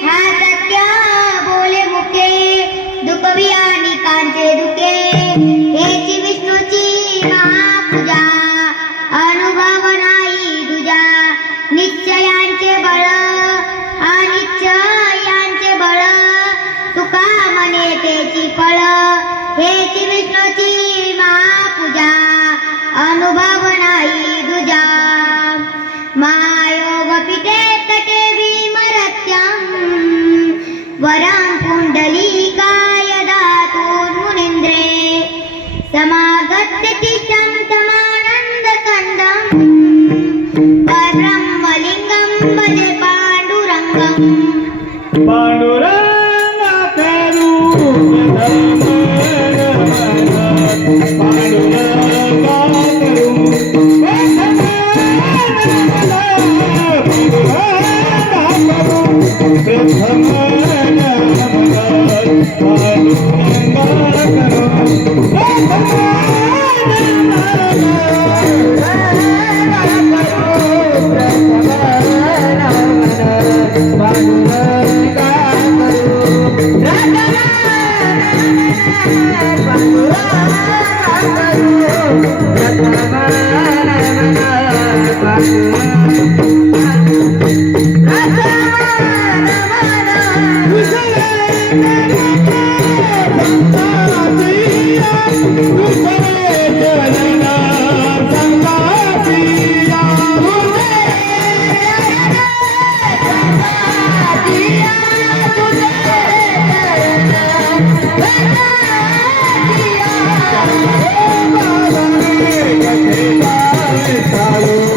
हा हेची विष्णूची मा वरं पुण्डलीकाय दातुर्मुनीन्द्रे समागत्य तिष्ठं तमानन्दकन्दम् परब्रह्मलिङ्गं भजे पाण्डुरङ्गम् पांडुरंगा Hallelujah.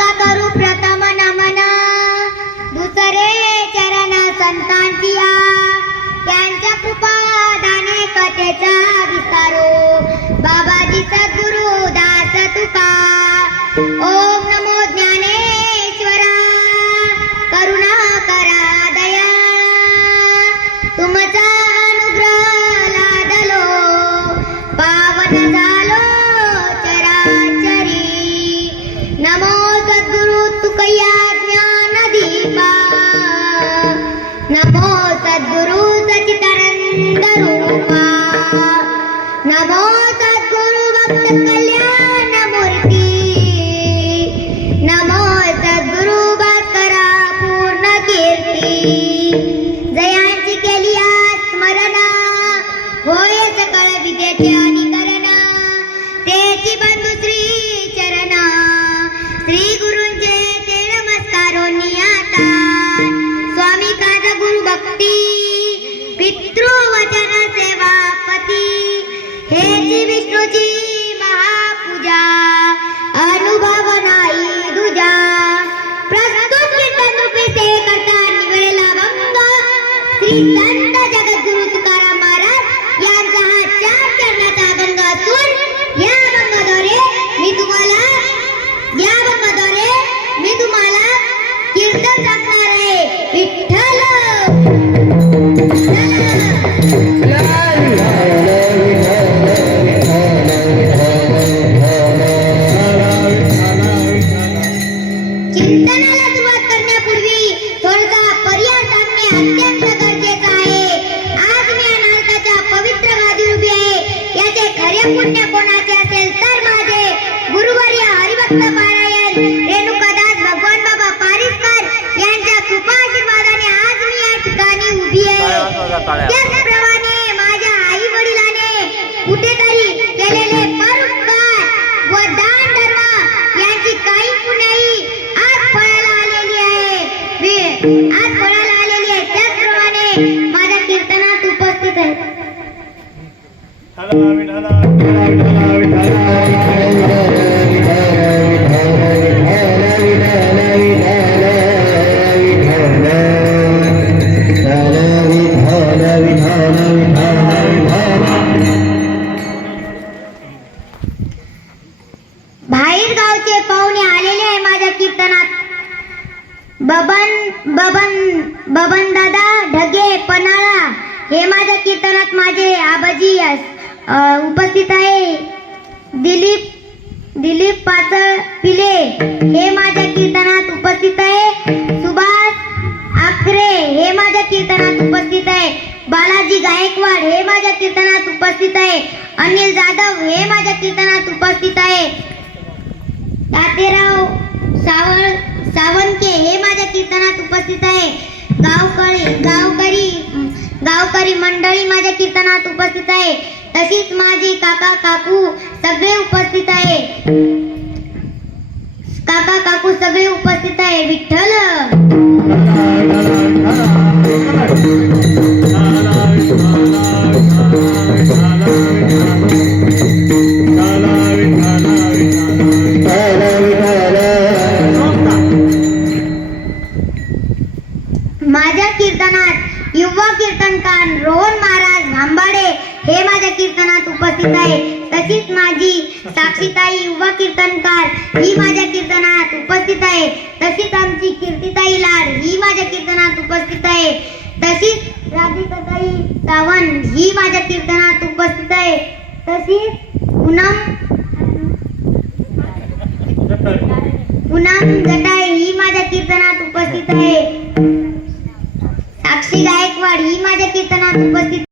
पांडुरंगा करू रूपा नमो सद्गुरु भक्त कल्याण मूर्ती नमो सद्गुरु भास्करा पूर्ण कीर्ती जयांची केली होय सकळ बंधू श्री चरणा श्री गुरुंचे ते नमस्कारो नियाता स्वामी काजा गुरु भक्ती। Georgie! पुण्य कोणाचे असेल तर माझे. गुरुवर्य हरिभक्त पारायण. रेणुकादास भगवान बाबा पारिसकर यांच्या कृपा आशीर्वादाने आज मी या ठिकाणी उभी आहे. त्याचप्रमाणे माझ्या आई वडिलाने कुठेतरी केलेले परोपकार व दान धर्म यांची काही पुण्याई आज फळाला आलेली आहे. आज फळाला आलेली आहे. त्याचप्रमाणे माझ्या कीर्तनात उपस्थित आहेत. विठ्ठला विठ्ठला बाहेर उपस्थित आहे. दिलीप दिलीप पाचळ पिले हे माझ्या कीर्तनात उपस्थित आहे. सुभाष आखरे हे माझ्या कीर्तनात उपस्थित आहे. बालाजी गायकवाड हे माझ्या कीर्तनात उपस्थित आहे. अनिल जाधव हे माझ्या कीर्तनात उपस्थित आहे. तातेराव सावळ सावंके हे माझ्या कीर्तनात उपस्थित आहे. गावकरी गावकरी गावकरी मंडळी माझ्या कीर्तनात उपस्थित आहे. तशीच माझी काका काकू सगळे उपस्थित आहे काका काकू सगळे उपस्थित आहे विठ्ठल माझी साक्षीताई युवा कीर्तनकार ही माझ्या कीर्तनात उपस्थित आहे. तशीच आमची कीर्तिताई लाड ही माझ्या कीर्तनात उपस्थित आहे. तशीच राधिकाताई सावंत ही माझ्या कीर्तनात उपस्थित आहे. तशीच पूनम पूनम जटाय ही माझ्या कीर्तनात उपस्थित आहे. साक्षी गायकवाड ही माझ्या कीर्तनात उपस्थित